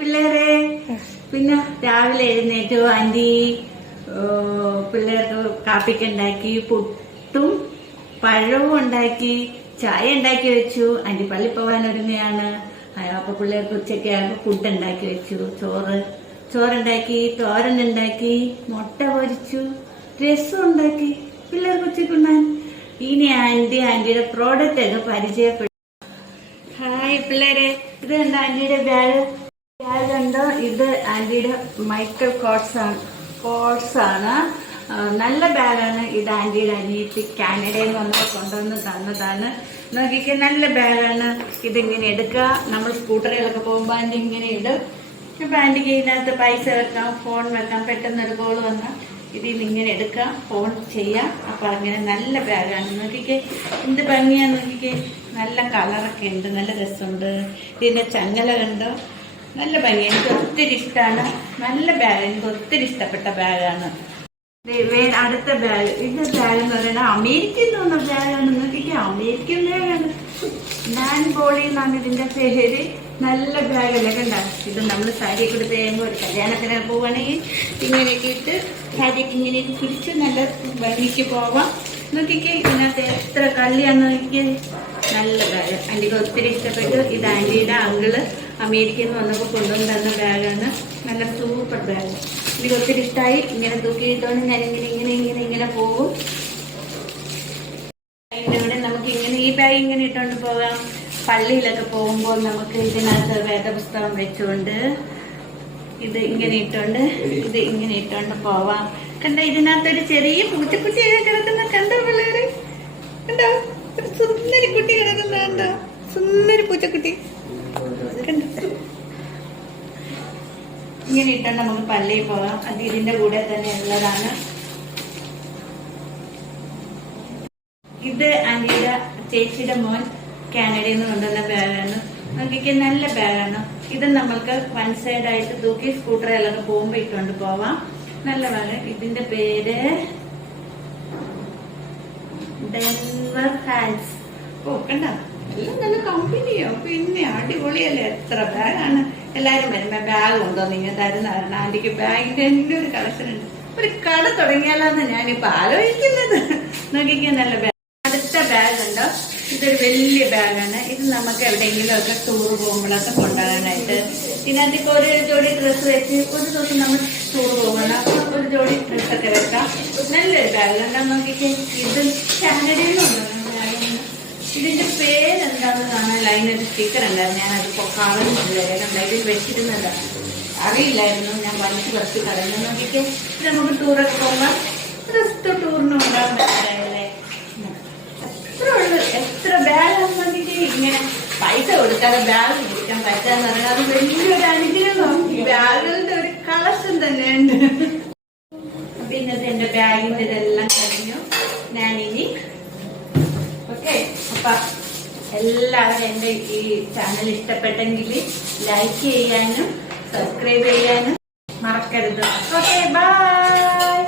പിള്ളേരെ. പിന്നെ രാവിലെ എഴുന്നേറ്റു ആന്റി പിള്ളേർക്ക് കാപ്പിക്കുണ്ടാക്കി, പുട്ടും പഴവും ഉണ്ടാക്കി, ചായ ഉണ്ടാക്കി വെച്ചു. ആന്റി പള്ളി പോകാൻ ഒരുങ്ങയാണ്. അപ്പൊ പിള്ളേർക്ക് ഉച്ചയ്ക്ക് ഫുഡ് ഉണ്ടാക്കി വെച്ചു. ചോറുണ്ടാക്കി, തോരനുണ്ടാക്കി, മുട്ട പൊരിച്ചു, രസം ഉണ്ടാക്കി പിള്ളേർക്ക് ഉച്ചക്കുണ്ടാൻ. ഇനി ആന്റിയുടെ പ്രോഡക്റ്റ് ഒക്കെ പരിചയപ്പെട്ടു. ഹായ് പിള്ളേരെ, ഇത് കണ്ടോ ആന്റിയുടെ ബാഗ് കണ്ടോ? ഇത് ആന്റിയുടെ മൈക്കൽ കോട്സ് ആണ്. നല്ല ബാഗാണ്. ഇത് ആന്റിയുടെ അനിയത്തി കാനഡയിൽ നിന്ന് വന്നപ്പോൾ കൊണ്ടുവന്ന് തന്നതാണ്. നോക്കിക്കെ, നല്ല ബാഗാണ്. ഇതിങ്ങനെ എടുക്കുക. നമ്മൾ സ്കൂട്ടറിലൊക്കെ പോകുമ്പോൾ ആന്റി ഇങ്ങനെ ഇടും. ഇപ്പം ആന്റിക്ക് ഇതിനകത്ത് പൈസ വെക്കാം, ഫോൺ വെക്കാം. പെട്ടെന്നൊരു കോൾ വന്നാൽ ഇതിൽ നിന്ന് ഇങ്ങനെ എടുക്കാം, ഫോൺ ചെയ്യാം. അപ്പം അങ്ങനെ നല്ല ബാഗാണ്. നോക്കിക്കെ എന്ത് ഭംഗിയാന്ന് നോക്കിക്കെ. നല്ല കളറൊക്കെ ഉണ്ട്, നല്ല രസമുണ്ട്. ഇതിൻ്റെ ചങ്ങല കണ്ടോ? നല്ല ഭംഗി. എനിക്ക് ഒത്തിരി ഇഷ്ടമാണ്. നല്ല ബാഗ്, എനിക്ക് ഒത്തിരി ഇഷ്ടപ്പെട്ട ബാഗാണ്. അടുത്ത ബാഗ്, ഇത് ബാഗ് എന്ന് പറയുന്നത് അമേരിക്കയിൽ നിന്ന് വന്ന ബാഗാണ്. നോക്കിക്കെ, അമേരിക്കൻ ബാഗാണ്. നാൻ ബോളി എന്നാണ് ഇതിന്റെ പേര്. നല്ല ബാഗല്ലേ കണ്ട? ഇത് നമ്മൾ സാരി ഒക്കെ എടുത്ത് കഴിയുമ്പോൾ ഒരു കല്യാണത്തിന് പോവുകയാണെങ്കിൽ ഇങ്ങനെയൊക്കെ ഇട്ട് സാരിയൊക്കെ ഇങ്ങനെയൊക്കെ പിടിച്ച് നല്ല ഭംഗിക്ക് പോവാം. നോക്കിക്കെ, ഇതിനകത്ത് എത്ര കള്ളിയാന്ന് നോക്കിക്കേ. നല്ല ബാഗ്, ആന്റിക്ക് ഒത്തിരി ഇഷ്ടപ്പെട്ടു. ഇത് ആന്റിയുടെ അങ്കിള് അമേരിക്കയിൽ നിന്ന് വന്നപ്പോൾ കൊണ്ടുവന്ന് തന്ന ബാഗാണ്. നല്ല സൂപ്പർ ബാഗ്, എനിക്ക് ഒത്തിരി ഇഷ്ടമായി. ഇങ്ങനെ തൂക്കിയിട്ടോണ്ട് ഞാൻ ഇങ്ങനെ പോകും. ഇവിടെ നമുക്ക് ഇങ്ങനെ ഈ ബാഗ് ഇങ്ങനെ ഇട്ടുകൊണ്ട് പോകാം. പള്ളിയിലൊക്കെ പോകുമ്പോൾ നമുക്ക് ഇതിനകത്ത് വേദപുസ്തകം വെച്ചുകൊണ്ട് ഇത് ഇങ്ങനെ ഇട്ടുകൊണ്ട് പോവാം. കണ്ട, ഇതിനകത്തൊരു ചെറിയ പൂച്ചക്കുട്ടിയൊക്കെ കിടക്കുന്ന കണ്ടോ പിള്ളേര്? കണ്ടോ? ഒരു സുന്ദരി കുട്ടി കിടക്കുന്ന കണ്ടോ? സുന്ദരി പൂച്ചക്കുട്ടി കണ്ടോ? ഇങ്ങനെ ഇട്ടുകൊണ്ട് നമുക്ക് പള്ളിയിൽ പോകാം. അത് ഇതിന്റെ കൂടെ തന്നെ ഉള്ളതാണ്. ഇത് ആന്റിയുടെ ചേച്ചിയുടെ മോൻ കാനഡയിൽ നിന്ന് കൊണ്ടുവന്ന ബാഗാണ്. നോക്കിക്ക്, നല്ല ബാഗാണ്. ഇത് നമ്മൾക്ക് വൺ സൈഡ് ആയിട്ട് തൂക്കി സ്കൂട്ടറിലൊക്കെ പോകുമ്പോ ഇട്ടുകൊണ്ട് പോവാം. നല്ല ബാഗ്. ഇതിന്റെ പേര് ഡെൻവർ ഹാൻഡ്സ്. ഓ കണ്ടോ, എല്ലാം നല്ല കമ്പനിയോ. പിന്നെ അടിപൊളിയല്ലേ. എത്ര ബാഗാണ്. എല്ലാരും വരുമ്പോ ബാഗ് കൊണ്ടുവന്ന് ഇങ്ങനെ തരുന്നതാണ്. ആന്റിക്ക് ബാഗിന്റെ തന്നെ ഒരു കളക്ഷൻ ഉണ്ട്. ഒരു കട തുടങ്ങിയാലാന്ന് ഞാനിപ്പോ ആലോചിക്കുന്നത്. നോക്കിക്കാൻ നല്ല ബാഗ്. അടുത്ത ബാഗ് ഉണ്ടോ? ഇതൊരു വലിയ ബാഗാണ്. ഇത് നമുക്ക് എവിടെയെങ്കിലും ഒക്കെ ടൂർ പോകുമ്പോഴൊക്കെ കൊണ്ടുപോകാനായിട്ട്. ഇതിനകത്ത് ഇപ്പൊ ഒരു ജോഡി ഡ്രസ്സ് വെച്ച് ഒരു ദിവസം നമ്മൾ ടൂർ പോകണം, അപ്പൊ ഒരു ജോഡി ഡ്രസ്സൊക്കെ വെക്കാം. നല്ലൊരു ബാഗ് കണ്ടാ നോക്കിക്കേ. ഇത് കാനഡയിൽ നിന്നുണ്ട് ബാഗാണ്. ഇതിന്റെ പേരെന്താന്ന് കാണാൻ അതിനൊരു സ്റ്റിക്കർ ഉണ്ടായിരുന്നു. ഞാനത് കളഞ്ഞില്ല, ഇതിൽ വെച്ചിരുന്നതാ. അറിയില്ലായിരുന്നു. ഞാൻ വലിച്ചു കളഞ്ഞു. നോക്കിക്കേ, ഇത് നമുക്ക് ടൂറൊക്കെ പോകുമ്പോൾ ജസ്റ്റ് ടൂറിന് കൊണ്ടുപോകാൻ പറ്റില്ലേ. എത്ര ബാഗാണെന്നൊക്കെ ഇങ്ങനെ പൈസ കൊടുക്കാതെ ബാഗ് പിടിക്കാൻ പറ്റാന്ന് പറഞ്ഞാൽ അത് വലിയൊരു അനുഗ്രഹം. ബാഗുകളുടെ ഒരു കളക്ഷൻ തന്നെയുണ്ട്. പിന്നെ എന്റെ ബാഗിന്റെ ഇതെല്ലാം കഴിഞ്ഞു. ഞാനിനി ഓക്കെ. അപ്പൊ എല്ലാവരും എന്റെ ഈ ചാനൽ ഇഷ്ടപ്പെട്ടെങ്കിൽ ലൈക്ക് ചെയ്യാനും സബ്സ്ക്രൈബ് ചെയ്യാനും മറക്കരുത്. Okay, by.